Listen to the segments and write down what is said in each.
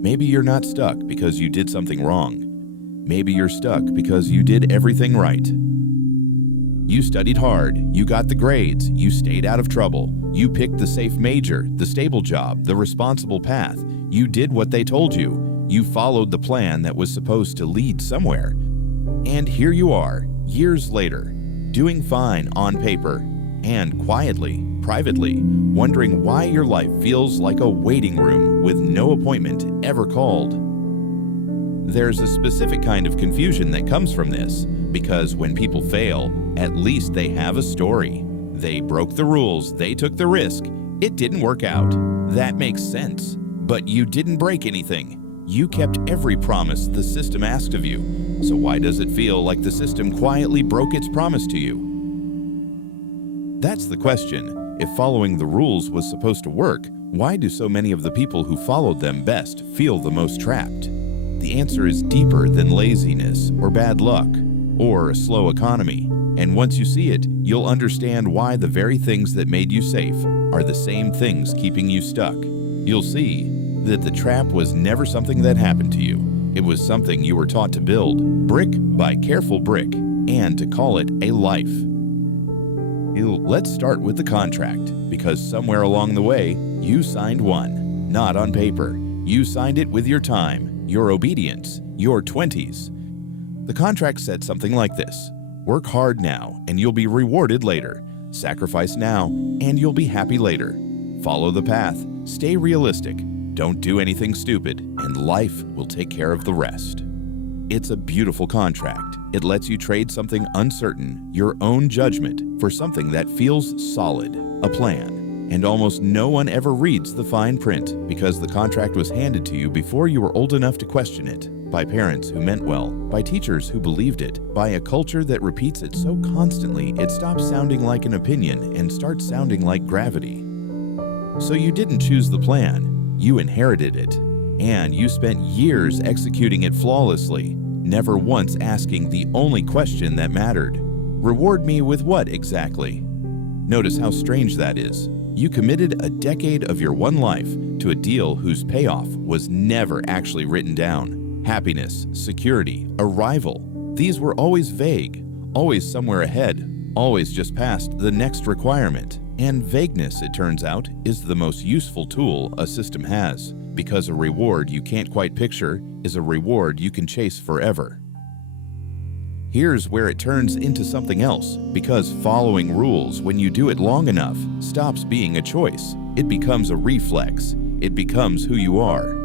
Maybe you're not stuck because you did something wrong. Maybe you're stuck because you did everything right. You studied hard, you got the grades, you stayed out of trouble, you picked the safe major, the stable job, the responsible path. You did what they told you. You followed the plan that was supposed to lead somewhere. And here you are, years later, doing fine on paper, and quietly, privately, wondering why your life feels like a waiting room with no appointment ever called. There's a specific kind of confusion that comes from this, because when people fail, at least they have a story. They broke the rules, they took the risk, it didn't work out. That makes sense. But you didn't break anything. You kept every promise the system asked of you. So why does it feel like the system quietly broke its promise to you? That's the question. If following the rules was supposed to work, why do so many of the people who followed them best feel the most trapped? The answer is deeper than laziness or bad luck or a slow economy. And once you see it, you'll understand why the very things that made you safe are the same things keeping you stuck. You'll see that the trap was never something that happened to you. It was something you were taught to build, brick by careful brick, and to call it a life. Let's start with the contract, because somewhere along the way, you signed one. Not on paper. You signed it with your time, your obedience, your 20s. The contract said something like this: work hard now, and you'll be rewarded later. Sacrifice now, and you'll be happy later. Follow the path, stay realistic, don't do anything stupid, and life will take care of the rest. It's a beautiful contract. It lets you trade something uncertain, your own judgment, for something that feels solid, a plan. And almost no one ever reads the fine print because the contract was handed to you before you were old enough to question it, by parents who meant well, by teachers who believed it, by a culture that repeats it so constantly it stops sounding like an opinion and starts sounding like gravity. So you didn't choose the plan, you inherited it. And you spent years executing it flawlessly, never once asking the only question that mattered. Reward me with what exactly? Notice how strange that is. You committed a decade of your one life to a deal whose payoff was never actually written down. Happiness, security, arrival. These were always vague, always somewhere ahead, always just past the next requirement. And vagueness, it turns out, is the most useful tool a system has, because a reward you can't quite picture is a reward you can chase forever. Here's where it turns into something else, because following rules, when you do it long enough, stops being a choice. It becomes a reflex. It becomes who you are.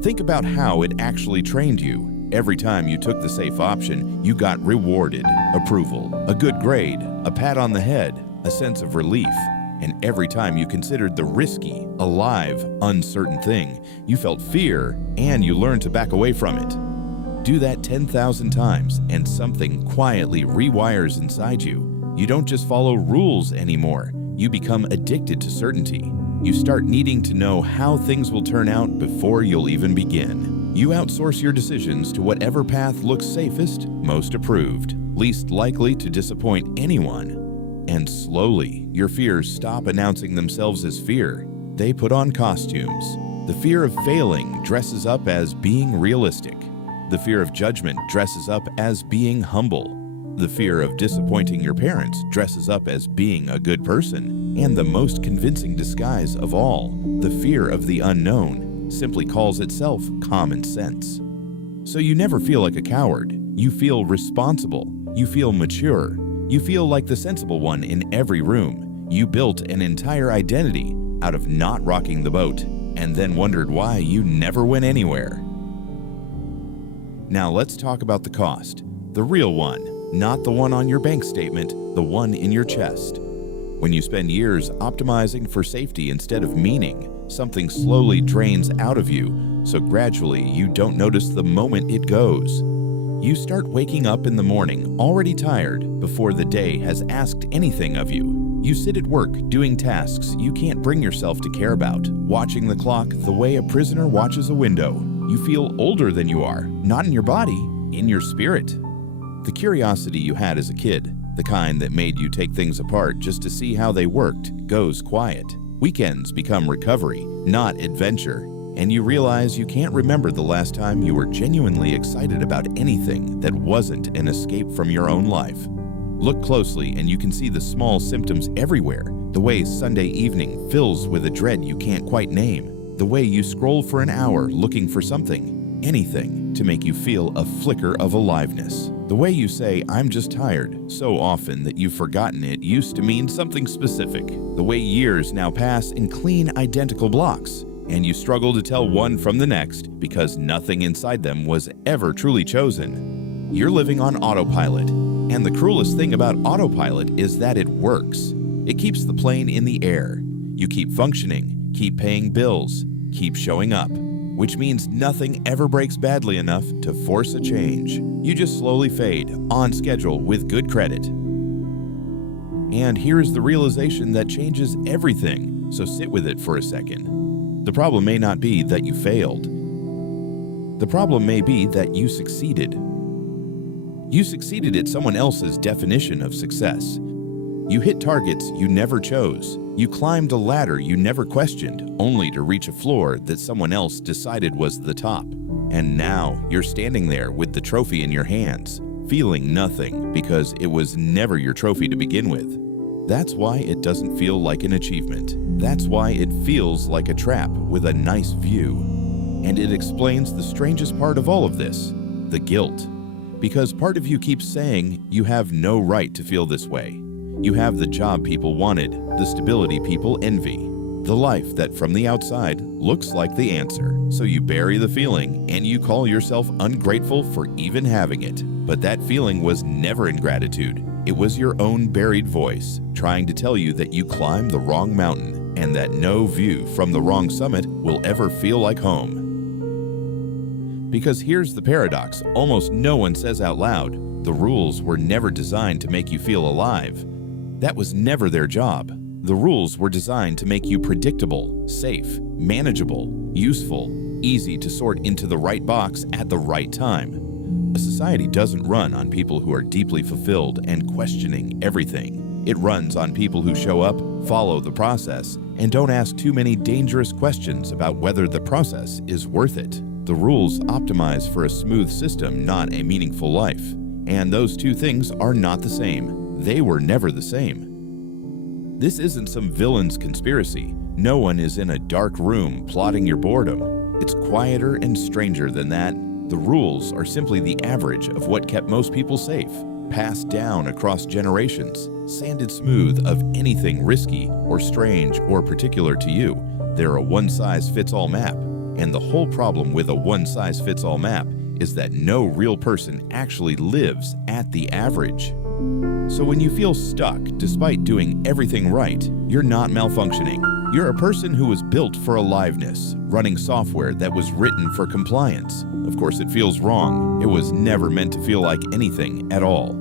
Think about how it actually trained you. Every time you took the safe option, you got rewarded, approval, a good grade, a pat on the head, a sense of relief. And every time you considered the risky, alive, uncertain thing, you felt fear and you learned to back away from it. Do that 10,000 times and something quietly rewires inside you. You don't just follow rules anymore. You become addicted to certainty. You start needing to know how things will turn out before you'll even begin. You outsource your decisions to whatever path looks safest, most approved, least likely to disappoint anyone. And slowly, your fears stop announcing themselves as fear. They put on costumes. The fear of failing dresses up as being realistic. The fear of judgment dresses up as being humble. The fear of disappointing your parents dresses up as being a good person. And the most convincing disguise of all, the fear of the unknown, simply calls itself common sense. So you never feel like a coward. You feel responsible. You feel mature. You feel like the sensible one in every room. You built an entire identity out of not rocking the boat, and then wondered why you never went anywhere. Now let's talk about the cost. The real one, not the one on your bank statement, the one in your chest. When you spend years optimizing for safety instead of meaning, something slowly drains out of you, so gradually you don't notice the moment it goes. You start waking up in the morning already tired before the day has asked anything of you. You sit at work doing tasks you can't bring yourself to care about, watching the clock the way a prisoner watches a window. You feel older than you are, not in your body, in your spirit. The curiosity you had as a kid, the kind that made you take things apart just to see how they worked, goes quiet. Weekends become recovery, not adventure. and you realize you can't remember the last time you were genuinely excited about anything that wasn't an escape from your own life. Look closely and you can see the small symptoms everywhere. The way Sunday evening fills with a dread you can't quite name. The way you scroll for an hour looking for something, anything, to make you feel a flicker of aliveness. The way you say, "I'm just tired," so often that you've forgotten it used to mean something specific. The way years now pass in clean, identical blocks, and you struggle to tell one from the next because nothing inside them was ever truly chosen. You're living on autopilot, and the cruelest thing about autopilot is that it works. It keeps the plane in the air. You keep functioning, keep paying bills, keep showing up, which means nothing ever breaks badly enough to force a change. You just slowly fade, on schedule with good credit. And here's the realization that changes everything, so sit with it for a second. The problem may not be that you failed. The problem may be that you succeeded. You succeeded at someone else's definition of success. You hit targets you never chose. You climbed a ladder you never questioned, only to reach a floor that someone else decided was the top. And now you're standing there with the trophy in your hands, feeling nothing because it was never your trophy to begin with. That's why it doesn't feel like an achievement. That's why it feels like a trap with a nice view. And it explains the strangest part of all of this, the guilt. Because part of you keeps saying you have no right to feel this way. You have the job people wanted, the stability people envy, the life that from the outside looks like the answer. So you bury the feeling and you call yourself ungrateful for even having it. But that feeling was never ingratitude. It was your own buried voice trying to tell you that you climbed the wrong mountain and that no view from the wrong summit will ever feel like home. Because here's the paradox almost no one says out loud: the rules were never designed to make you feel alive. That was never their job. The rules were designed to make you predictable, safe, manageable, useful, easy to sort into the right box at the right time. A society doesn't run on people who are deeply fulfilled and questioning everything. It runs on people who show up, follow the process, and don't ask too many dangerous questions about whether the process is worth it. The rules optimize for a smooth system, not a meaningful life. And those two things are not the same. They were never the same. This isn't some villain's conspiracy. No one is in a dark room plotting your boredom. It's quieter and stranger than that. The rules are simply the average of what kept most people safe, passed down across generations, sanded smooth of anything risky or strange or particular to you. They're a one-size-fits-all map. And the whole problem with a one-size-fits-all map is that no real person actually lives at the average. So when you feel stuck despite doing everything right, you're not malfunctioning. You're a person who was built for aliveness, running software that was written for compliance. Of course, it feels wrong. It was never meant to feel like anything at all.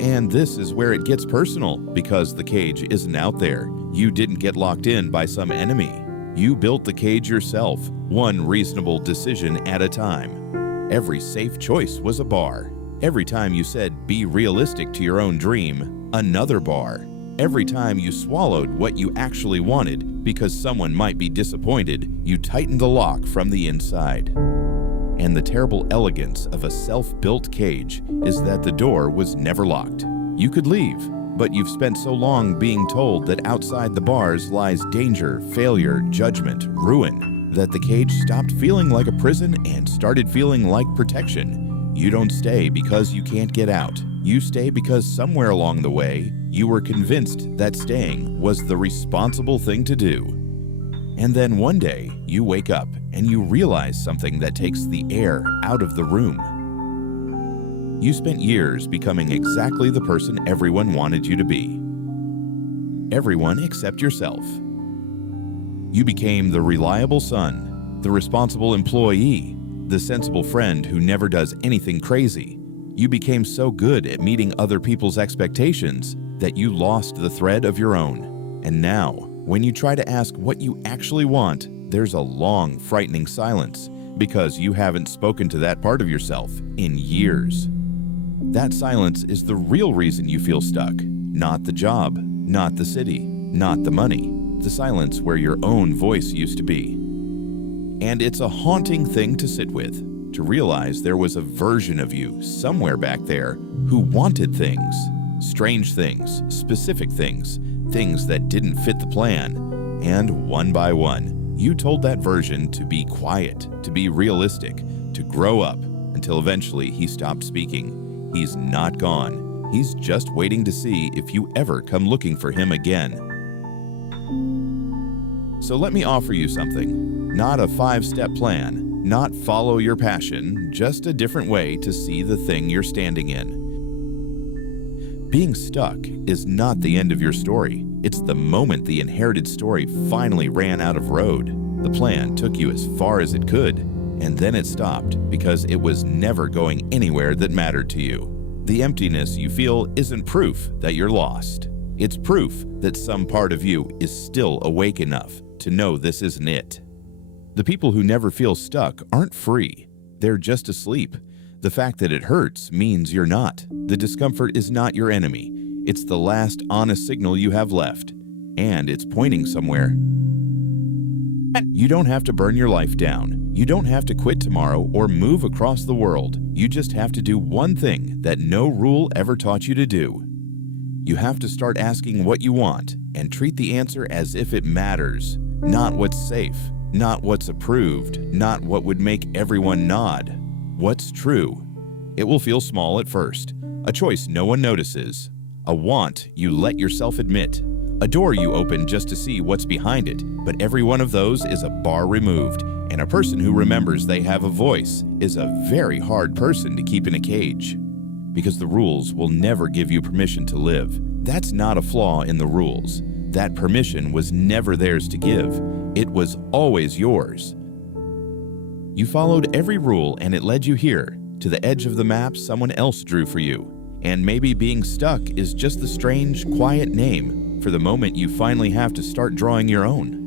And this is where it gets personal, because the cage isn't out there. You didn't get locked in by some enemy. You built the cage yourself, one reasonable decision at a time. Every safe choice was a bar. Every time you said be realistic to your own dream, another bar. Every time you swallowed what you actually wanted because someone might be disappointed, you tightened the lock from the inside. And the terrible elegance of a self-built cage is that the door was never locked. You could leave, but you've spent so long being told that outside the bars lies danger, failure, judgment, ruin, that the cage stopped feeling like a prison and started feeling like protection. You don't stay because you can't get out. You stay because somewhere along the way, you were convinced that staying was the responsible thing to do. And then one day, you wake up and you realize something that takes the air out of the room. You spent years becoming exactly the person everyone wanted you to be. Everyone except yourself. You became the reliable son, the responsible employee, the sensible friend who never does anything crazy. You became so good at meeting other people's expectations that you lost the thread of your own. And now, when you try to ask what you actually want, there's a long, frightening silence because you haven't spoken to that part of yourself in years. That silence is the real reason you feel stuck, not the job, not the city, not the money, the silence where your own voice used to be. And it's a haunting thing to sit with, to realize there was a version of you somewhere back there who wanted things, strange things, specific things, things that didn't fit the plan. And one by one, you told that version to be quiet, to be realistic, to grow up, until eventually he stopped speaking. He's not gone. He's just waiting to see if you ever come looking for him again. So let me offer you something. Not a 5-step plan, not follow your passion, just a different way to see the thing you're standing in. Being stuck is not the end of your story. It's the moment the inherited story finally ran out of road. The plan took you as far as it could, and then it stopped because it was never going anywhere that mattered to you. The emptiness you feel isn't proof that you're lost. It's proof that some part of you is still awake enough to know this isn't it. The people who never feel stuck aren't free. They're just asleep. The fact that it hurts means you're not. The discomfort is not your enemy. It's the last honest signal you have left, and it's pointing somewhere. You don't have to burn your life down. You don't have to quit tomorrow or move across the world. You just have to do one thing that no rule ever taught you to do. You have to start asking what you want and treat the answer as if it matters, not what's safe, not what's approved, not what would make everyone nod. What's true? It will feel small at first, a choice no one notices, a want you let yourself admit, a door you open just to see what's behind it, but every one of those is a bar removed, and a person who remembers they have a voice is a very hard person to keep in a cage. Because the rules will never give you permission to live. That's not a flaw in the rules. That permission was never theirs to give. It was always yours. You followed every rule and it led you here, to the edge of the map someone else drew for you. And maybe being stuck is just the strange, quiet name for the moment you finally have to start drawing your own.